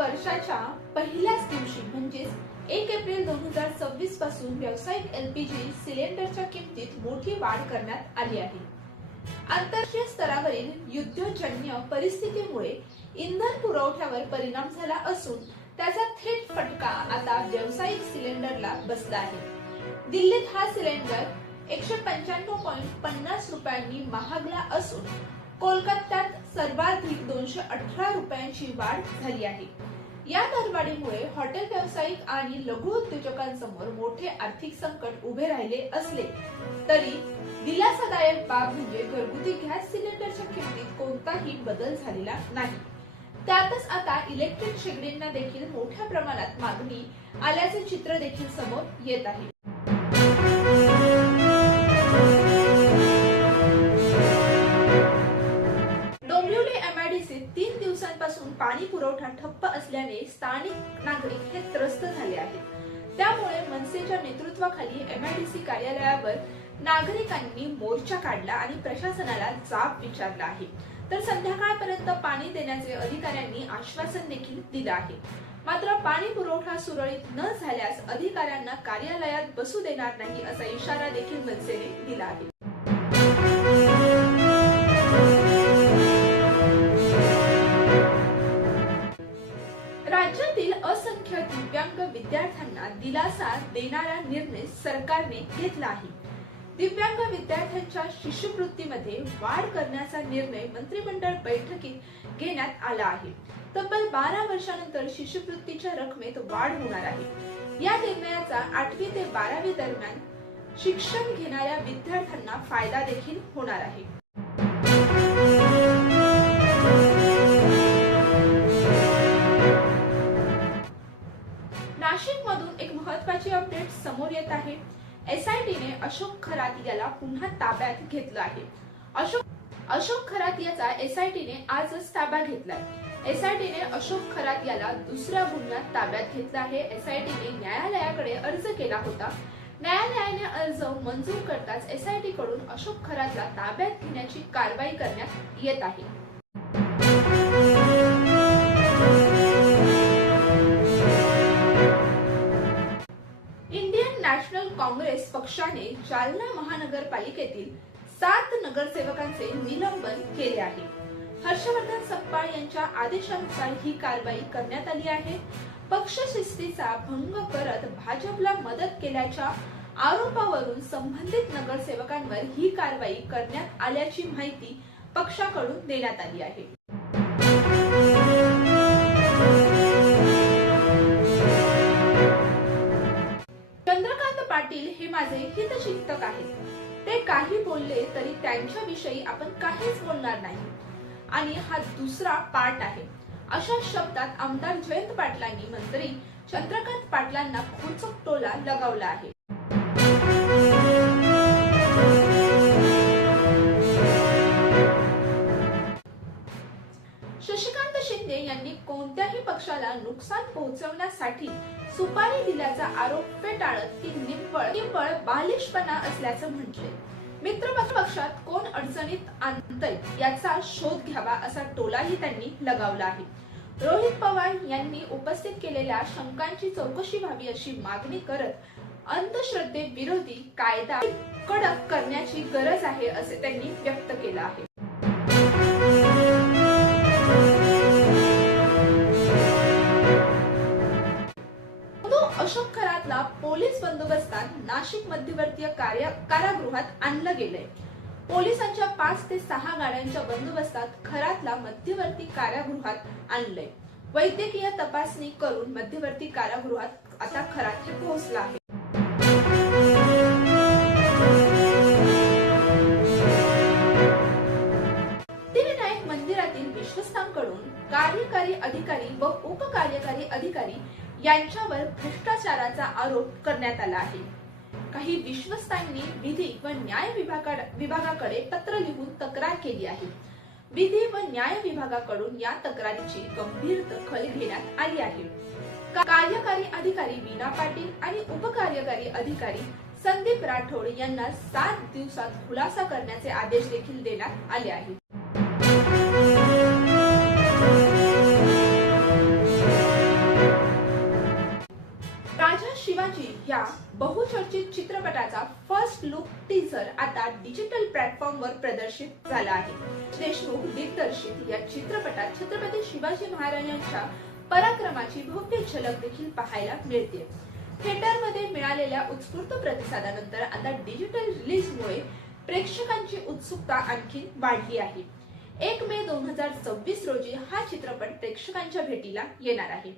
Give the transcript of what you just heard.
वर्षाच्या पहिल्याच दिवशी म्हणजेच 1 एप्रिल 2026 पासून व्यावसायिक एलपीजी सिलेंडरच्या किमतीत मोठी वाढ करण्यात आली आहे. आंतरराष्ट्रीय स्तरावरील युद्धजन्य परिस्थितीमुळे इंधन पुरवठ्यावर परिणाम झाला असून त्याचा थेट फटका आता व्यावसायिक सिलेंडरला बसला आहे. दिल्लीत हा सिलेंडर 195.50 रुपयांनी महागला असून कोलकात्यात सर्वाधिक 218 रुपयांची वाढ झाली आहे. या दरवाढीमुळे हॉटेल व्यावसायिक आणि लघु उद्योजकांसमोर मोठे आर्थिक संकट उभे राहिले असले तरी दिलासादायक बाब म्हणजे घरगुती गॅस सिलेंडरच्या किमतीत कोणताही बदल झालेला नाही. त्यातच आता इलेक्ट्रिक शेगडींना देखील मोठ्या प्रमाणात मागणी आल्याचे चित्र देखील समोर येत आहे. डोंबिवली 3 दिवसांपासून पाणी पुरवठा ठप्प असल्याने स्थानिक नागरिक हे त्रस्त झाले आहेत. त्यामुळे मनसेच्या नेतृत्वाखाली एमआयडीसी कार्यालयावर नागरिकांनी मोर्चा काढला आणि प्रशासनाला जाब विचारला आहे. तर संध्याकाळपर्यंत पाणी देण्याचे अधिकाऱ्यांनी आश्वासन देखील दिले आहे. मात्र पाणी पुरवठा सुरळीत न झाल्यास अधिकाऱ्यांना कार्यालयात बसू देणार नाही असा इशारा देखील मनसेने दिला आहे. राज्यातील असंख्य दिव्यांग विद्यार्थ्यांना दिलासा देणारा निर्णय सरकारने घेतला आहे. दिव्यांग विद्यार्थ्यांच्या शिष्यवृत्तीमध्ये वाढ करण्याचा निर्णय मंत्रिमंडळ बैठकीत घेण्यात आला आहे. तब्बल 12 वर्षानंतर शिष्यवृत्तीच्या रकमेत वाढ होणार आहे. या निर्णयाचा 8वी ते 12वी दरम्यान शिक्षण घेणाऱ्या विद्यार्थ्यांना फायदा देखील होणार आहे. नाशिक मधून एक महत्त्वाची अपडेट समोर येत आहे. एसआयटीने अशोक खरात याला पुन्हा ताब्यात घेतलं आहे. अशोक खरात याचा एसआयटीने आजच ताबा घेतलाय. एसआयटीने अशोक खरात याला दुसऱ्या गुन्ह्यात ताब्यात घेतलं आहे. एसआयटीने न्यायालयाकडे अर्ज केला होता. न्यायालयाने अर्ज मंजूर करताच एसआयटी कडून अशोक खरातला ताब्यात घेण्याची कारवाई करण्यात येत आहे. नॅशनल काँग्रेस पक्षाने जालना महानगरपालिकेतील 7 नगरसेवकांचे निलंबन केले आहे. हर्षवर्धन सपकाळ यांच्या आदेशानुसार ही कारवाई करण्यात आली आहे. पक्ष शिस्तीचा भंग करत भाजपला मदत केल्याच्या आरोपावरून संबंधित नगरसेवकांवर ही कारवाई करण्यात आल्याची माहिती पक्षाकडून देण्यात आली आहे. पाटील हे माझे हितचिंतक आहेत. ते काही बोलले तरी त्यांच्याविषयी आपण काहीच बोलणार नाही आणि हा दुसरा पार्ट आहे अशा शब्दात आमदार जयंत पाटलांनी मंत्री चंद्रकांत पाटलांना खोचक टोला लगावला आहे. शशिकांत शिंदे यांनी कोणत्याही पक्षाला नुकसान पोहोचवण्यासाठी सुपारी दिल्याचा आरोप फेटाळत ती निव्वळ बालिशपणा असल्याचं म्हटले. मित्रपक्षात कोण अडचणीत आणतंय याचा शोध घ्यावा असा टोलाही त्यांनी लगावला आहे. रोहित पवार यांनी उपस्थित केलेल्या शंकांची चौकशी व्हावी अशी मागणी करत अंधश्रद्धेविरोधी कायदा कडक करण्याची गरज आहे असे त्यांनी व्यक्त केलं आहे. अशोक खरातला पोलीस बंदोबस्तात नाशिक मध्यवर्तीय कारागृहात आणलं गेलंय. पोलिसांच्या 5 ते 6 गाड्यांच्या बंदोबस्तात खरातला मध्यवर्ती कारागृहात आणलंय. वैद्यकीय तपासणी करून मध्यवर्ती कारागृहात आता खरात हे पोहोचला आहे. सिद्धिविनायक मंदिरातील विश्वस्तांकडून कार्यकारी अधिकारी व उपकार्यकारी अधिकारी यांच्यावर भ्रष्टाचाराचा आरोप करण्यात आला आहे. काही विश्वस्तांनी विधी व न्याय विभागाकडे पत्र लिहून तक्रार केली आहे. विधी व न्याय विभागाकडून या तक्रारीची गंभीर दखल घेण्यात आली आहे. कार्यकारी अधिकारी वीणा पाटील आणि उपकार्यकारी अधिकारी संदीप राठोड यांना 7 दिवसात खुलासा करण्याचे आदेश देखील देण्यात आले आहेत. बहुचर्चित चित्रपटाचा फर्स्ट लुक टीझर आता डिजिटल प्लॅटफॉर्मवर प्रदर्शित झाला आहे. देशमुख दिग्दर्शित या चित्रपटात छत्रपती शिवाजी महाराजांच्या पराक्रमाची भव्य झलक देखील पाहायला मिळते. थिएटरमध्ये मिळालेल्या उत्स्फूर्त प्रतिसादानंतर आता डिजिटल रिलीजमुळे प्रेक्षकांची उत्सुकता आणखी वाढली आहे. 1 मे 2026 रोजी हा चित्रपट प्रेक्षकांच्या भेटीला येणार आहे.